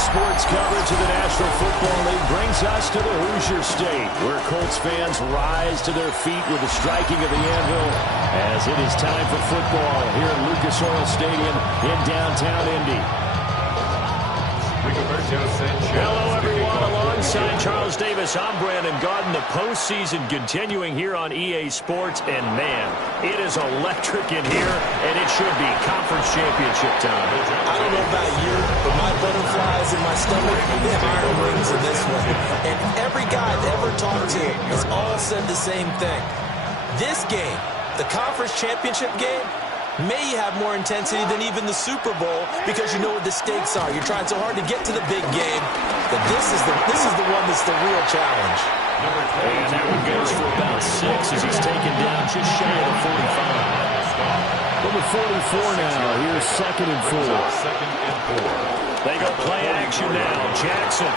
Sports coverage of the National Football League brings us to the Hoosier State, where Colts fans rise to their feet with the striking of the anvil as it is time for football here at Lucas Oil Stadium in downtown Indy. Hello, everyone. Alongside Charles Davis, I'm Brandon Gaudin. The postseason continuing here on EA Sports, and man, it is electric in here, and it should be conference championship time. I don't know about you, but my butterflies in my stomach, they have iron rings in this one. And every guy I've ever talked to has all said the same thing. This game, the conference championship game, may have more intensity than even the Super Bowl because you know what the stakes are. You're trying so hard to get to the big game that this is the one that's the real challenge. And that one goes for about 6 as he's taken down just shy of the 45. Number 44 now. Here's 2nd and 4. They go play action now. Jackson.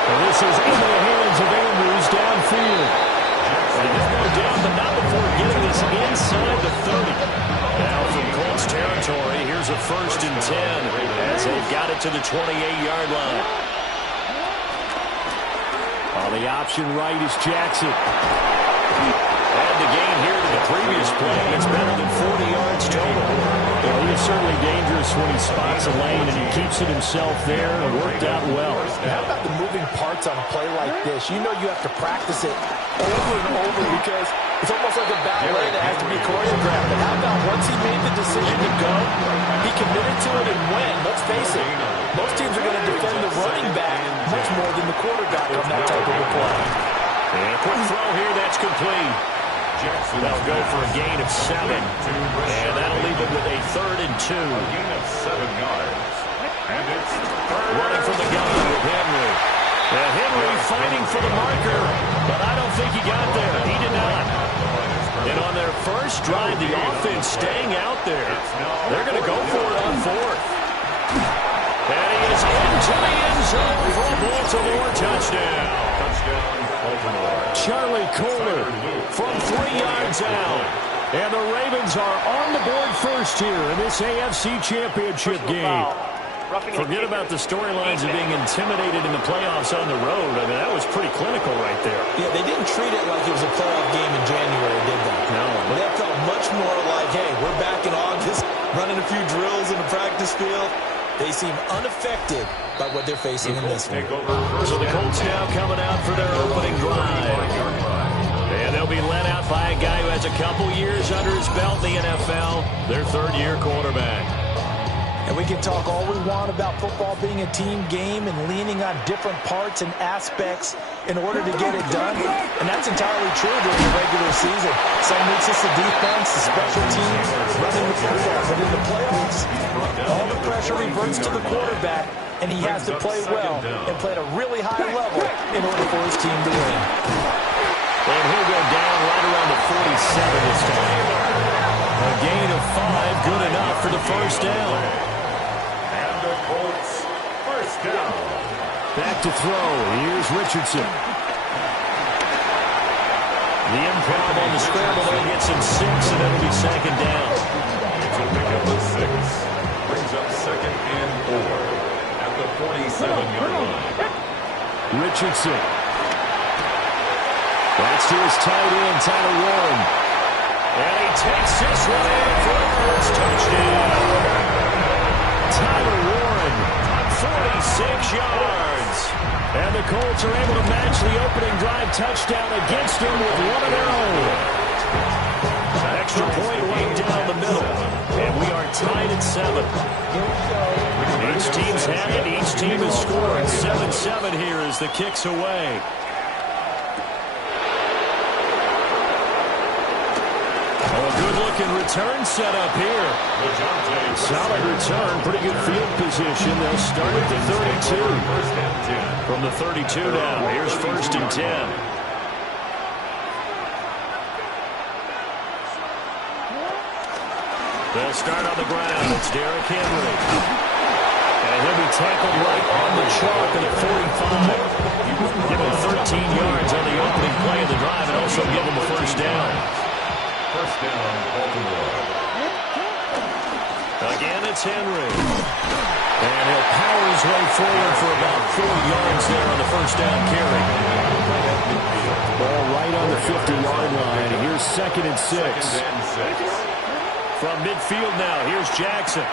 And this is into the hands of Andrews downfield. And he'll go down, but not before getting this inside the 30. Now from Colts territory, here's a 1st and 10 as they've got it to the 28-yard line. On the option right is Jackson. And the gain here to the previous play, and it's better than 40 yards total. Well, he is certainly dangerous when he spots a lane, and he keeps it himself there and worked out well. How about the moving parts on a play like this? You know you have to practice it over and over because it's almost like a ballet that has to be choreographed. But how about once he made the decision to go, he committed to it and went. Let's face it, most teams are going to defend the running back much more than the quarterback on that type of a play. And a quick throw here, that's complete. They'll go for a gain of 7. And that'll leave it with a 3rd and 2. A gain of 7 yards. And it's running from the gun with Henry. And Henry fighting for the marker, but I don't think he got there. He did not. And on their first drive, the offense staying out there. They're going to go for it on 4th. And he is into the end zone for a Baltimore touchdown. Charlie Kohler from 3 yards out. And the Ravens are on the board first here in this AFC Championship game. Forget about the storylines of being intimidated in the playoffs on the road. I mean, that was pretty clinical right there. Yeah, they didn't treat it like it was a playoff game in January, did they? No. But that felt much more like, hey, we're back in August, running a few drills in the practice field. They seem unaffected by what they're facing in this one. So the Colts now coming out for their opening drive. And they'll be led out by a guy who has a couple years under his belt in the NFL, their 3rd-year quarterback. And we can talk all we want about football being a team game and leaning on different parts and aspects in order to get it done. And that's entirely true during the regular season. Some weeks it's the defense, the special teams, running the football. But in the playoffs, all the pressure reverts to the quarterback, and he has to play well and play at a really high level in order for his team to win. And he'll go down right around the 47 this time. A gain of 5, good enough for the first down. Colts, 1st down. Back to throw. Here's Richardson. The improv on the scramble there gets him 6, and that'll be 2nd down. To pick up the 6. Brings up 2nd and 4 at the 47-yard line. Richardson. That's to his tight end, Tyler Warren. And he takes this one in for a first touchdown. Tyler Warren, 46 yards. And the Colts are able to match the opening drive touchdown against him with one of their own. An extra point right down the middle. And we are tied at 7. Each team's had it. Each team has scored. 7-7 here as the kick's away. Good-looking return set up here. Solid return, pretty good field position. They'll start at the 32. From the 32 now, here's 1st and 10. They'll start on the ground. It's Derrick Henry. And he'll be tackled right on the chalk at the 45. Give him 13 yards on the opening play of the drive and also give him a first down. First down, Baltimore. Again, it's Henry. And he'll power his way forward for about 4 yards there on the first down carry. Ball right on the 50-yard line. Here's 2nd and 6. From midfield now, here's Jackson.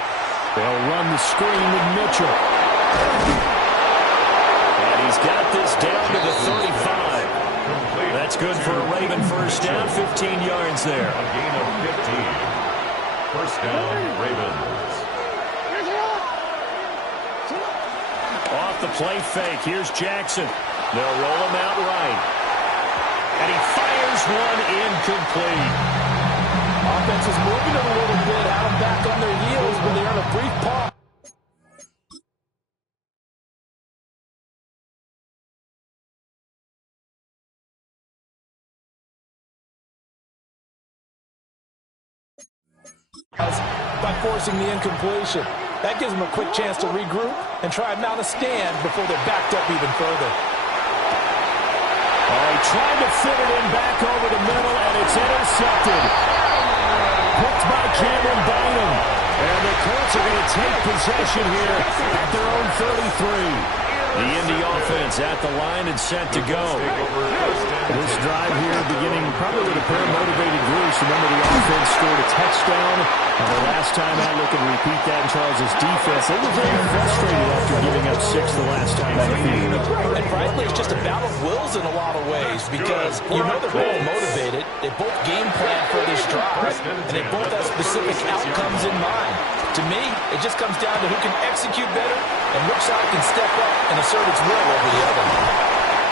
They'll run the screen with Mitchell. And he's got this down to the 35. That's good for a Raven first down, 15 yards there. A gain of 15. First down, Ravens. Off the play fake, here's Jackson. They'll roll him out right. And he fires one incomplete. Offense is moving it a little bit, out and back on their heels, but they earn a brief pause. By forcing the incompletion. That gives them a quick chance to regroup and try and mount a stand before they're backed up even further. Oh, he tried to fit it in back over the middle, and it's intercepted. Picked by Cameron Bynum. And the Colts are going to take possession here at their own 33. The Indy offense at the line and set to go. This drive here beginning probably with a pair of motivated groups. Remember, the offense scored a touchdown. And the last time out, looking to repeat that in Charles' defense. They were very frustrated after giving up 6 the last time on the field. And frankly, it's just a battle of wills in a lot of ways because you know they're both motivated. They both game plan for this drive, and they both have specific outcomes in mind. To me, it just comes down to who can execute better and which side can step up and assert its will over the other.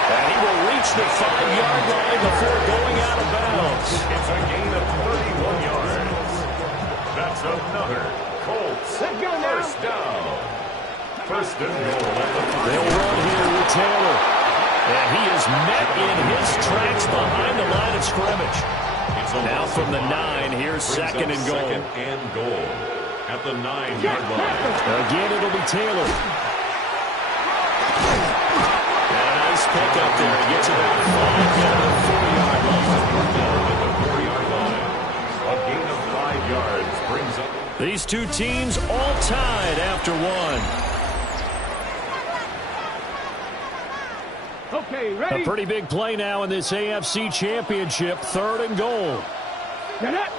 And he will reach the 5-yard line before going out of bounds. It's a gain of 31 yards. That's another Colts first down. First and goal at the 5. They'll run here with Taylor. And he is met in his tracks behind the line of scrimmage. Now from the 9, here's 2nd and goal. 2nd and goal at the 9-yard line. Again, it'll be Taylor. And a nice pick up there. He gets about 5 down to the 4-yard line. At the 4-yard line. A gain of 5 yards brings up. These two teams all tied after 1. Okay, ready? A pretty big play now in this AFC Championship. 3rd and goal. Get it.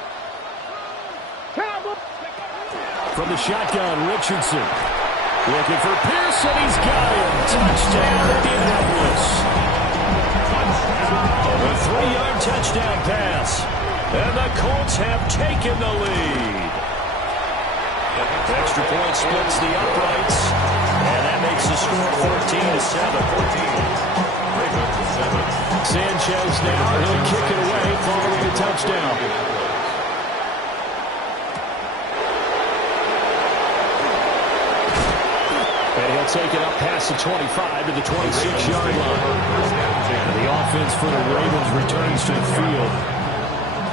Cowboy. From the shotgun, Richardson. Looking for Pearson. He's got him. Touchdown, Indianapolis. A 3-yard touchdown pass. And the Colts have taken the lead. Extra point splits the uprights. And that makes the score 14-7. Sanchez now. He'll kick it away following the touchdown. And he'll take it up past the 25 to the 26-yard line. And the offense for the Ravens returns to the field.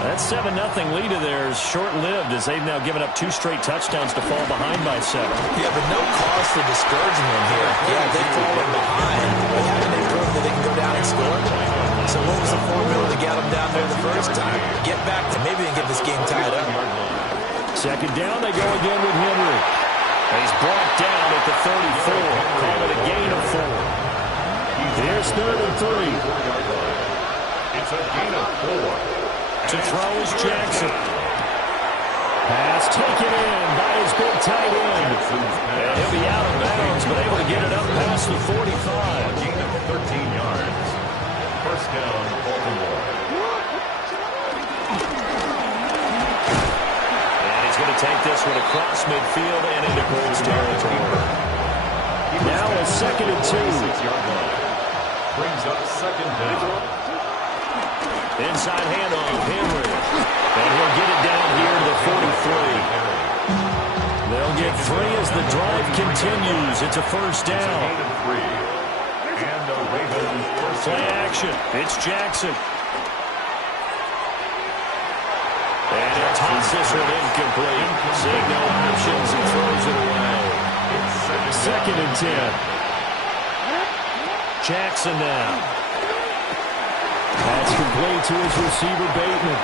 That 7-0 lead of theirs short-lived as they've now given up 2 straight touchdowns to fall behind by 7. Yeah, but no cause for discouragement here. Yeah, they've fallen behind, but haven't they proven that they can go down and score? So what was the formula to get them down there the first time? Get back to maybe and get this game tied up. 2nd down, they go again with Henry. And he's brought down at the 34. Call it a gain of 4. Here's 3rd and 3. It's a gain of 4. To throw is Jackson. Pass taken in by his big tight end. And he'll be out of bounds, but able to get it up past the 45. A gain of 13 yards. First down, Baltimore. And he's going to take this one across midfield and into Colts territory. Now a 2nd and 2. 6-yard line. Brings up 2nd down. Inside handoff, Henry. And he'll get it down here to the 43. They'll get 3 as the drive continues. It's a first down. And the Ravens first Play action. It's Jackson. And he'll toss this one incomplete. Seeing no options, he throws it away. 2nd and 10. Jackson now. That's complete to his receiver, Bateman.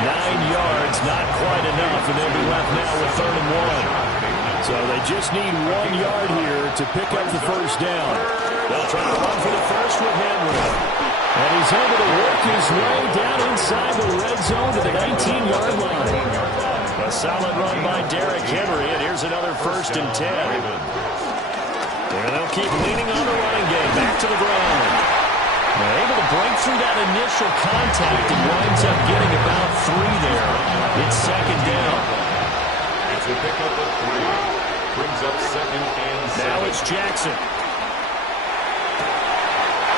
9 yards, not quite enough, and they'll be left now with 3rd and 1. So they just need 1 yard here to pick up the first down. They'll try to run for the first with Henry. And he's able to work his way down inside the red zone to the 19-yard line. A solid run by Derrick Henry, and here's another 1st and 10. And they'll keep leaning on the running game. Back to the ground. They're able to break through that initial contact and winds up getting about 3 there. It's 2nd down. It's a pickup of 3. Brings up 2nd and 7. Now it's Jackson.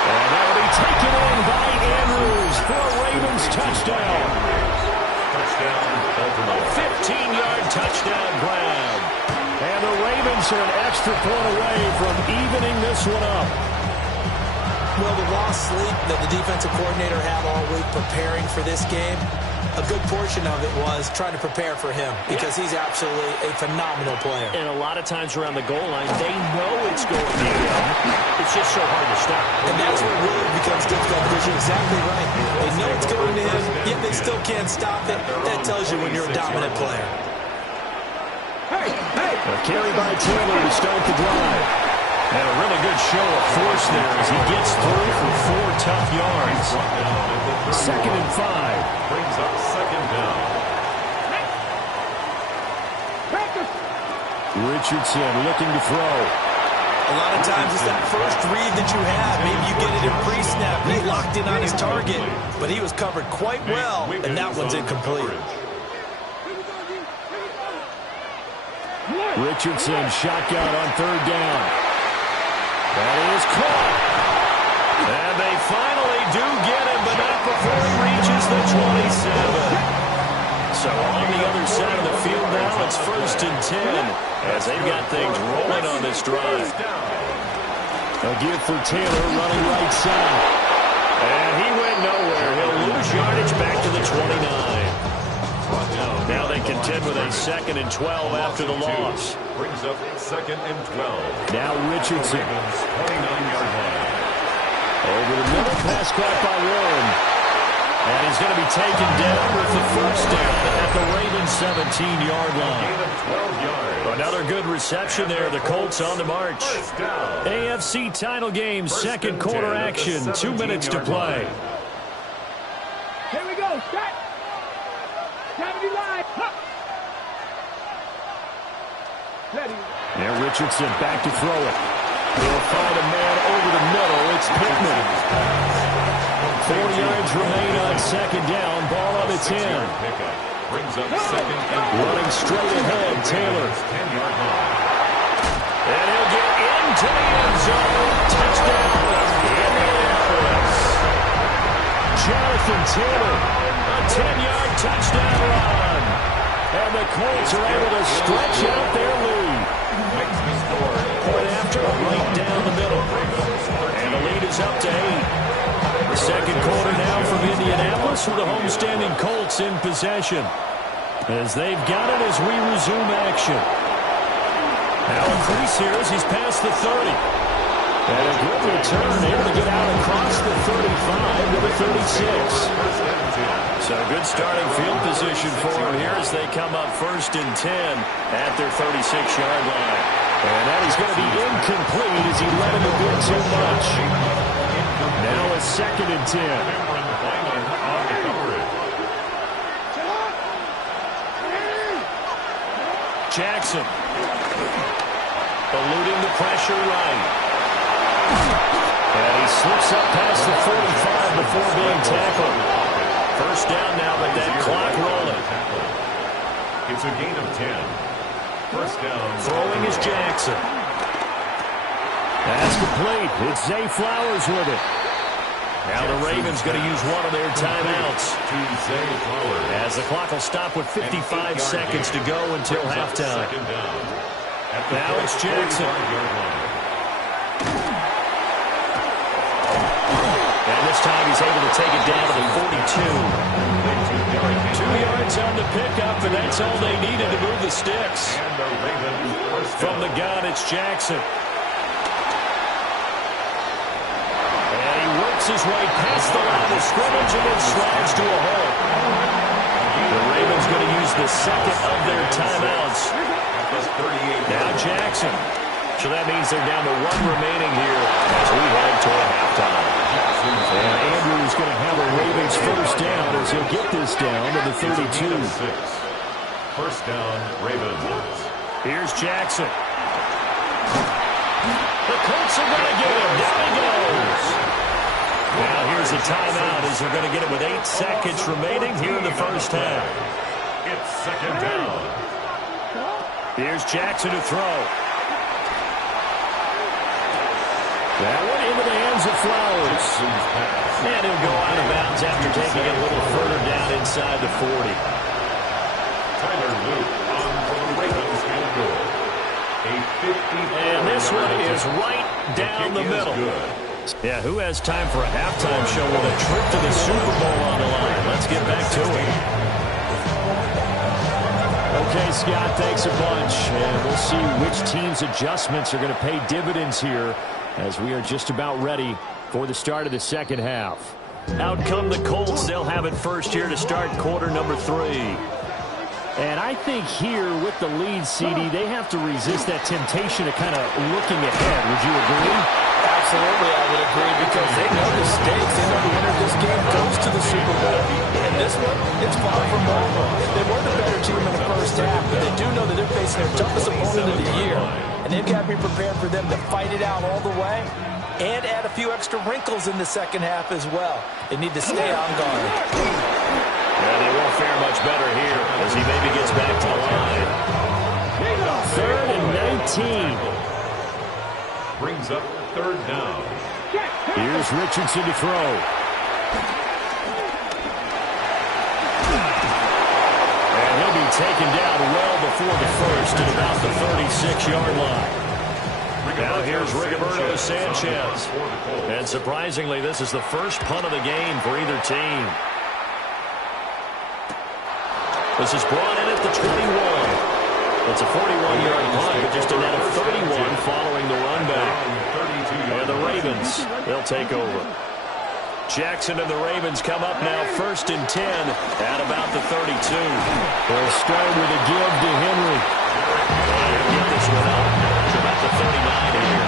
And that will be taken in by Andrews for a Ravens touchdown. Touchdown, Baltimore. 15-yard touchdown grab. And the Ravens are an extra point away from evening this one up. Well, the lost sleep that the defensive coordinator had all week preparing for this game, a good portion of it was trying to prepare for him because he's absolutely a phenomenal player. And a lot of times around the goal line, they know it's going to be him. It's just so hard to stop. And that's what really becomes difficult because you're exactly right. They know it's going to him, yet they still can't stop it. That tells you when you're a dominant player. A carry by Taylor to start the drive. And a really good show of force there as he gets through for 4 tough yards. 2nd and 5. Brings up 2nd down. Richardson looking to throw. A lot of times it's that first read that you have. Maybe you get it in pre-snap. He locked in on his target, but he was covered quite well, and that one's incomplete. Richardson shotgun on 3rd down. That is caught. And they finally do get him, but not before he reaches the 27. So on the other side of the field now, it's 1st and 10 as they've got things rolling on this drive. A give for Taylor running right side. And he went nowhere. He'll lose yardage back to the 29. Now they contend with a 2nd and 12 after the loss. Brings up 2nd and 12. Now Richardson. 29-yard line. Over the middle, pass caught by Warren. And he's going to be taken down with the first down at the Ravens 17-yard line. Gain of 12 yards. Another good reception there. The Colts on the march. AFC title game, 2nd quarter action. 2 minutes to play. Here we go. Set. 70 line. Now Richardson back to throw it. He'll find a man over the middle. It's Pittman. 4 yards remain on 2nd down. Ball on the 10. Brings up 2nd and running straight ahead, Taylor. 10-yard line. And he'll get into the end zone. Touchdown, Indianapolis. Jonathan Taylor, a 10-yard touchdown run. And the Colts are able to stretch out their lead. Makes the score. Point after, right down the middle. And the lead is up to 8. The 2nd quarter now from Indianapolis with the homestanding Colts in possession. As they've got it as we resume action. Now increase here as he's past the 30. And a good return, able to get out across the 35 to the 36. So good starting field position for him here as they come up 1st and 10 at their 36-yard line. And that is going to be incomplete as he let him a bit too much. Now a 2nd and 10. Jackson eluding the pressure right. And he slips up past the 45 before being tackled. First down now, but that clock rolling. It's a gain of 10. First down. Throwing is Jackson. That's complete. It's Zay Flowers with it. Now the Ravens going to use one of their timeouts. As the clock will stop with 55 seconds to go until halftime. Now it's Jackson. And this time he's able to take it down to the 42. 2 yards on the pickup, and that's all they needed to move the sticks. From the gun, it's Jackson. And he works his way past the line of scrimmage and then slides to a hole. the second of their timeouts. Now Jackson. So that means they're down to one remaining here as we head toward halftime. And Andrew's going to have a Ravens first down as he'll get this down to the 32. First down, Ravens. Here's Jackson. The Colts are going to get him. Down he goes. Now here's a timeout as they're going to get it with 8 seconds remaining here in the first half. It's second down. Here's Jackson to throw. That one into the hands of Flowers. And he'll go out of bounds after taking it a little further down inside the 40. Tyler Luke on for the Ravens field goal. And this one is right down the middle. Yeah, who has time for a halftime show with a trip to the Super Bowl on the line? Let's get back to it. Okay, Scott, thanks a bunch. And we'll see which team's adjustments are going to pay dividends here as we are just about ready for the start of the second half. Out come the Colts. They'll have it first here to start quarter number 3. And I think here with the lead, CD, they have to resist that temptation of kind of looking ahead. Would you agree? Absolutely, I would agree, because they know the stakes. They know the winner of this game goes to the Super Bowl. And this one, it's far from over. They were the better team in the first half, but they do know that they're facing their toughest opponent of the year. And they've got to be prepared for them to fight it out all the way and add a few extra wrinkles in the second half as well. They need to stay on guard. Yeah, they won't fare much better here as he maybe gets back to the line. 3rd and 19. Brings up third down. Here's Richardson to throw. And he'll be taken down well before the first at about the 36-yard line. Now here's Rigoberto Sanchez. And surprisingly, this is the first punt of the game for either team. This is brought in at the 21. It's a 41-yard punt, but just a net of 31 following the run back. And the Ravens, they'll take over. Jackson and the Ravens come up now first and 10 at about the 32. They'll start with a give to Henry. He'll get this one up to about the 39 here.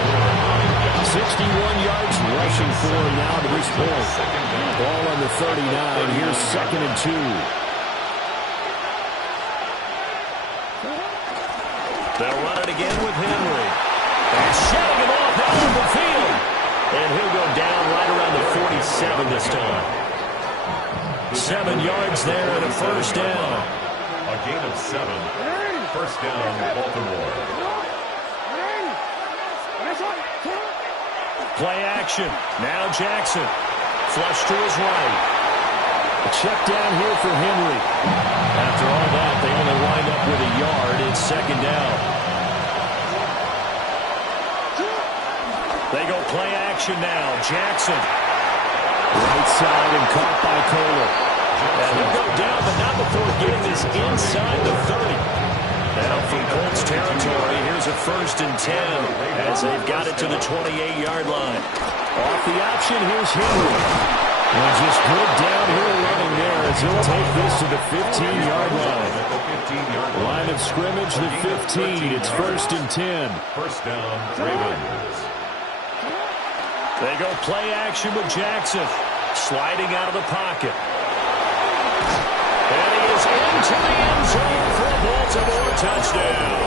61 yards rushing for him now to this point. Ball on the 39. Here's 2nd and 2. They'll run it again with Henry. And shutting him off out of the field. And he'll go down right around the 47 this time. 7 yards there and a first down. A gain of 7. First down, Baltimore. Play action. Now Jackson. Flush to his right. A check down here for Henry. After all that, they only wind up with a yard. It's second down. They go play action now. Jackson. Right side and caught by Kohler. And he'll go down, but not before getting this inside the 30. Now from Colts territory, here's a first and 10 as they've got it to the 28-yard line. Off the option, here's Henry. And just good downhill running there as he'll take this to the 15-yard line. Line of scrimmage, the 15. It's first and 10. First down, Ravens. They go play action with Jackson. Sliding out of the pocket. And he is into the end zone for a Baltimore touchdown.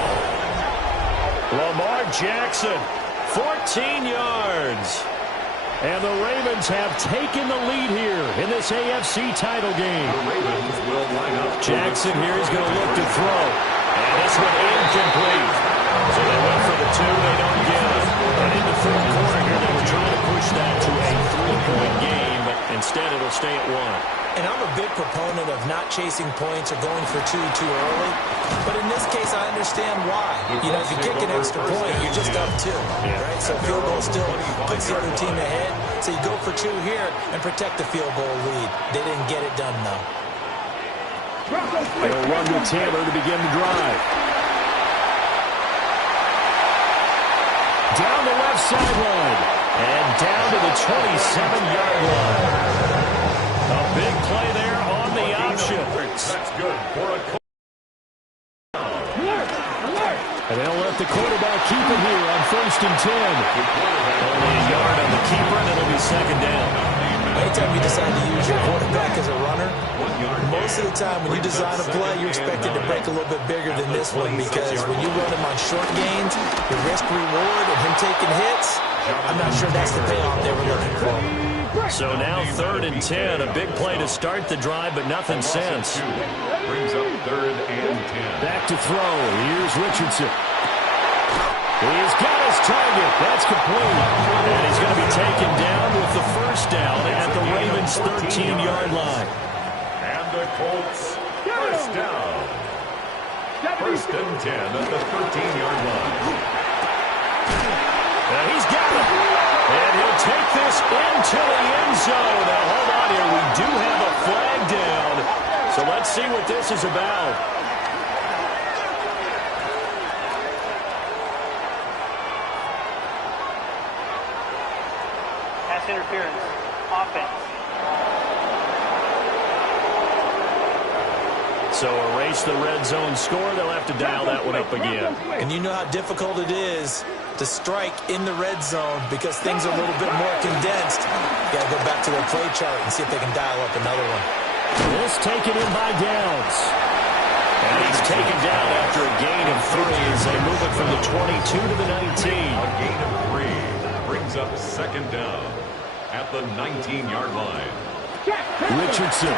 Lamar Jackson, 14 yards. And the Ravens have taken the lead here in this AFC title game. The Ravens will line up. Jackson here is going to look to throw. And this one incomplete. So they went for the 2. They don't get it. And in the third quarter here, they were trying to push that to a 3-point game, but instead it'll stay at 1. And I'm a big proponent of not chasing points or going for 2 too early. But in this case, I understand why. You know, if you kick an extra point, you're just up 2. Right? So field goal still puts the other team ahead. So you go for 2 here and protect the field goal lead. They didn't get it done, though. They'll run with Taylor to begin the drive. Down the left sideline. And down to the 27-yard line. A big play there on the option. That's good for a And they'll let the quarterback keep it here on 1st and 10. Only a yard on the keeper, and it'll be 2nd down. Anytime you decide to use your quarterback as a runner, most of the time when you design a play, you're expected to break a little bit bigger than this one, because when you run him on short gains, the risk-reward of him taking hits, I'm not sure that's the payoff they were looking for. So now 3rd and 10, a big play to start the drive, but nothing since. Brings up 3rd and 10. Back to throw. Here's Richardson. He's got his target. That's complete. And he's going to be taken down with the 1st down at the Ravens' 13-yard line. And the Colts, 1st down. 1st and 10 at the 13-yard line. And he's got it. And he'll take this into the end zone. Now, hold on here. We do have a flag down. So let's see what this is about. Pass interference. Offense. So erase the red zone score. They'll have to dial that one up again. And you know how difficult it is to strike in the red zone because things are a little bit more condensed. You got to go back to their play chart and see if they can dial up another one. This taken in by Downs. And he's taken down after a gain of 3 as they move it from the 22 to the 19. A gain of 3 brings up 2nd down at the 19-yard line. Richardson.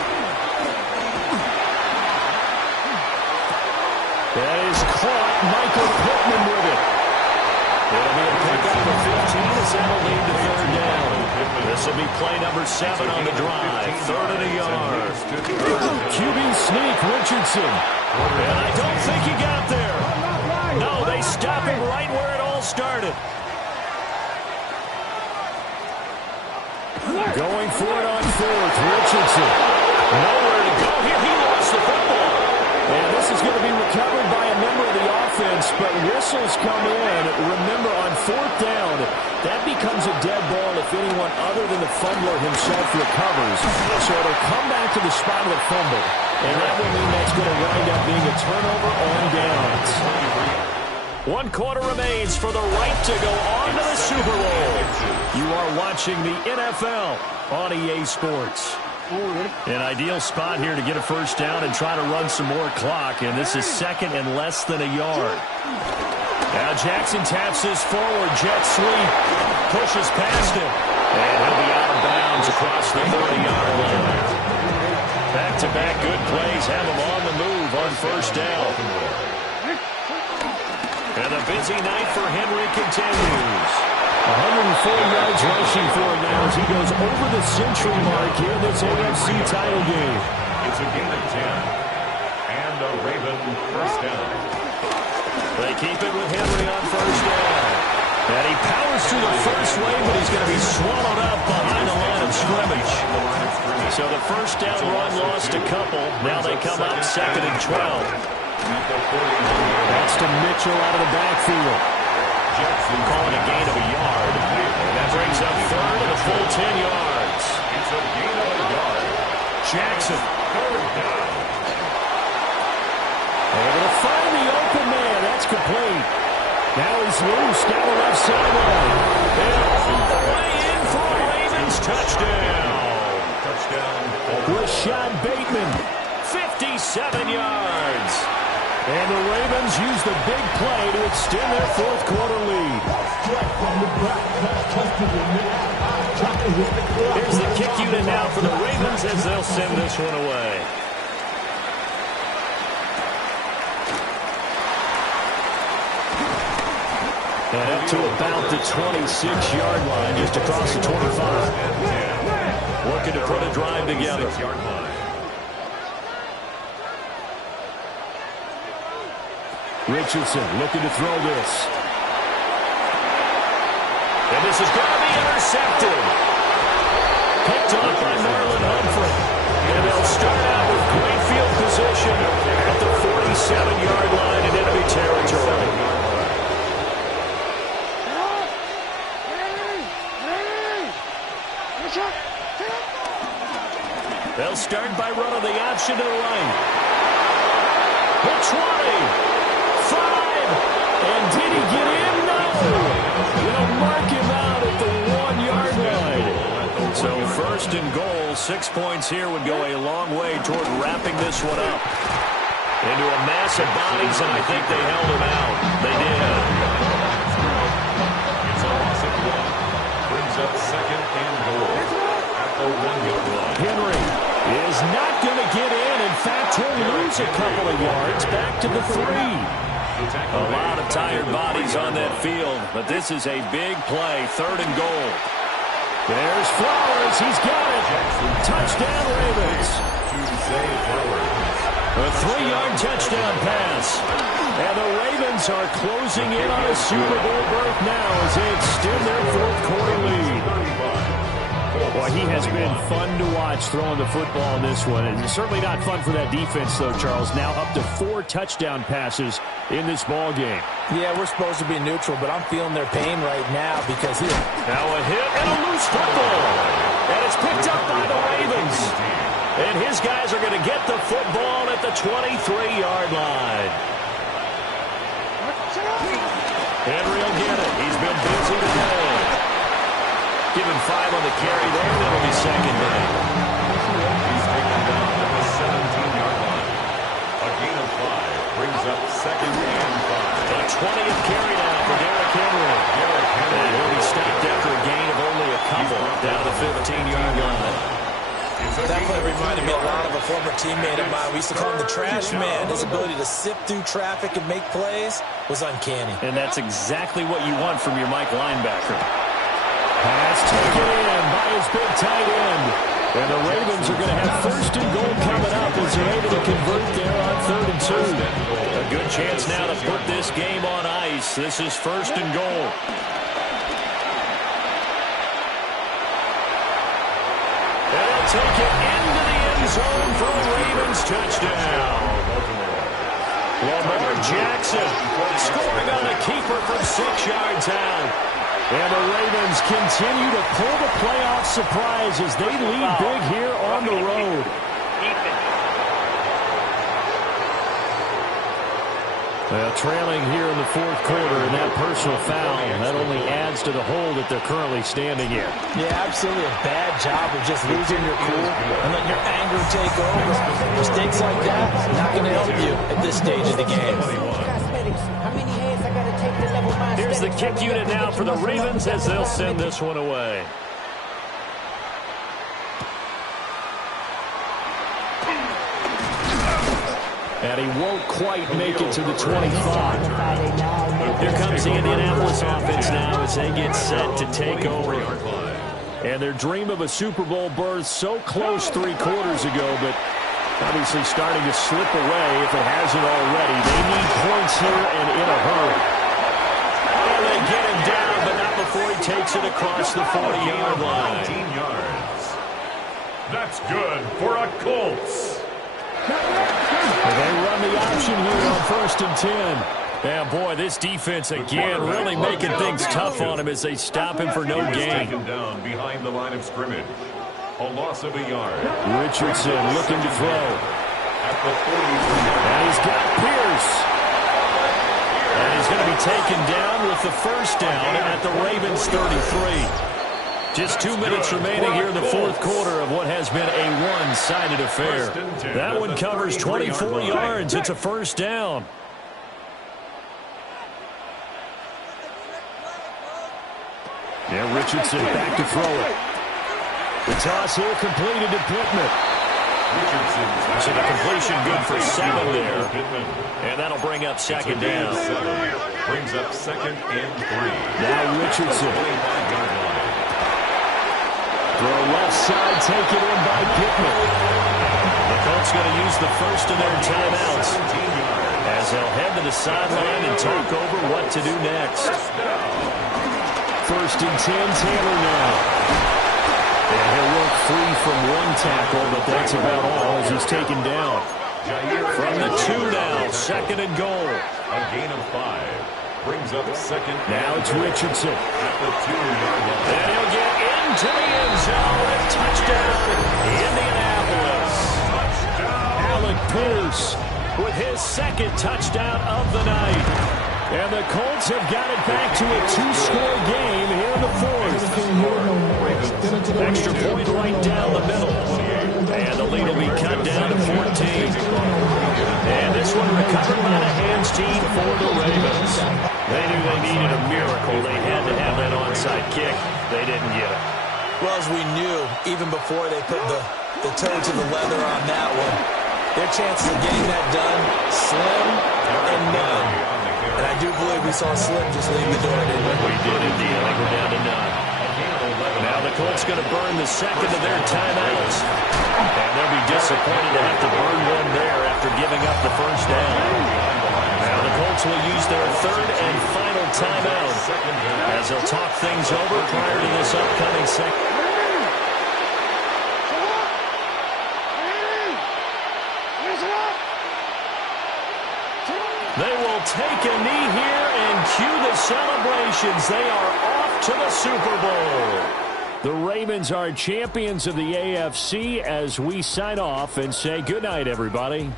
That is caught. Michael Pittman with it. It'll be a pickup of 15 as that'll lead to 3rd down. This will be play number 7 on the drive. 3rd and a yard. QB sneak, Richardson. And I don't think he got there. No, they stop him right where it all started. Going for it on 4th, Richardson. Nowhere to go here. He lost the football. And this is going to be recovered by a member of the offense, but whistles come in. Remember, on 4th down, that becomes a dead ball if anyone other than the fumbler himself recovers. So it'll come back to the spot of the fumble, and that will mean that's going to wind up being a turnover on downs. 1 quarter remains for the right to go on to the Super Bowl. You are watching the NFL on EA Sports. An ideal spot here to get a 1st down and try to run some more clock, and this is 2nd and less than a yard. Now Jackson taps this forward, jet sweep, pushes past him, and he'll be out of bounds across the 30-yard line. Back-to-back good plays have him on the move on 1st down. And a busy night for Henry continues. 104 yards rushing for him now as he goes over the century mark here in this AFC title game. It's a gain of 10. And a Raven 1st down. They keep it with Henry on 1st down. And he powers through the first wave, but he's going to be swallowed up behind the line of scrimmage. So the 1st down run lost a couple. Now they come up 2nd and 12. That's to Mitchell out of the backfield. Jackson calling a gain of a yard. That brings up 3rd and a full 10 yards. It's a gain of a yard. Jackson. 3rd down. Able to find the open man. That's complete. Now he's loose down the left sideline. And all the way in for a Ravens touchdown. Touchdown. Rashad Bateman. 57 yards. And the Ravens use the big play to extend their 4th quarter lead. Here's the kick unit now for the Ravens as they'll send this one away. And up to about the 26-yard line, just across the 25. Looking to put a drive together. Richardson looking to throw this. And this is going to be intercepted. Picked off by Marlon Humphrey. And they'll start out with great field position at the 47-yard line in enemy territory. They'll start by running the option to the right. The 20. 5. And did he get in? No. They'll mark him out at the 1-yard line. So first and goal, 6 points here would go a long way toward wrapping this one up. Into a mass of bodies, and I think they held him out. They did. It's a loss of 1. Brings up second and goal at the 1-yard line. Henry is not going to get in. In fact, he'll lose a couple of yards back to the 3. A lot of tired bodies on that field, but this is a big play, third and goal. There's Flowers. He's got it. Touchdown, Ravens. A 3-yard touchdown pass. And the Ravens are closing in on a Super Bowl berth now as they extend their fourth-quarter lead. Boy, he has been fun to watch throwing the football in this one. It's certainly not fun for that defense, though, Charles. Now up to 4 touchdown passes in this ball game. Yeah, we're supposed to be neutral, but I'm feeling their pain right now because he... Now a hit and a loose football. And it's picked up by the Ravens. And his guys are going to get the football at the 23-yard line. Henry will get it. He's been busy today. Give him 5 on the carry there. That'll be second down. He's taken down at the 17-yard line. A gain of 5 brings up second and 5. The 20th carry now for Derrick Henry. And he'll be stopped after a gain of only a couple down the 15-yard line. That play reminded me a lot of a former teammate of mine. We used to call him the trash man. His ability to sift through traffic and make plays was uncanny. And that's exactly what you want from your Mike linebacker. Pass taken in by his big tight end. And the Ravens are going to have first and goal coming up as they're able to convert there on 3rd and 2. A good chance now to put this game on ice. This is first and goal. And they'll take it into the end zone for a Ravens touchdown. Lamar Jackson scoring on a keeper from 6 yards out. And the Ravens continue to pull the playoff surprise as they lead big here on the road. Well, trailing here in the 4th quarter, and that personal foul, that only adds to the hole that they're currently standing in. Yeah, absolutely a bad job of just losing your cool and letting your anger take over. Mistakes like that, not going to help you at this stage of the game. Here's the kick unit now for the Ravens as they'll send this one away. And he won't quite make it to the 25. Here comes the Indianapolis offense now as they get set to take over. And their dream of a Super Bowl berth so close 3 quarters ago, but obviously starting to slip away if it hasn't already. They need points here and in a hurry. And they get him down, but not before he takes it across the 40-yard line. 19 yards. That's good for a Colts. They run the option here on 1st and 10. Yeah, boy, this defense again really making things tough on him as they stop him for no gain. Taken down behind the line of scrimmage. A loss of a yard. Richardson looking to throw. At the 40. And he's got Pierce. And he's going to be taken down with the first down at the Ravens 33. Just 2 minutes remaining here in the 4th quarter of what has been a one-sided affair. That one covers 24 yards. It's a first down. Yeah, Richardson back to throw it. The toss here completed to Pittman. So the completion good for 7 there. And that'll bring up second down. Brings up second and 3. Now Richardson. Throw left side, taken in by Pittman. The Colts going to use the first of their timeouts as they'll head to the sideline and talk over what to do next. 1st and 10, Taylor now. And he'll work free from 1 tackle, but that's about all as he's taken down. From the 2 now, second and goal. A gain of 5. Brings up second. Now it's Richardson. At the 2-yard line. And he'll get into the end zone. A touchdown, Indianapolis. Touchdown. Alec Pierce with his 2nd touchdown of the night. And the Colts have got it back to a 2-score game here in the fourth. Extra point right down the middle. And the lead will be cut down to 14. And this one recovered by the hands team for the Ravens. They knew they needed a miracle. They had to have that onside kick. They didn't get it. Well, as we knew, even before they put the toe to the leather on that one, their chances of getting that done, slim and none. And I do believe we saw Slim just leave the door, didn't we? We did indeed. I think we're down to none. Now the Colts going to burn the second of their timeouts. And they'll be disappointed to have to burn one there after giving up the first down. Now the Colts will use their third and final timeout as they'll talk things over prior to this upcoming second. They will take a knee here and cue the celebrations. They are off to the Super Bowl. The Ravens are champions of the AFC as we sign off and say goodnight, everybody.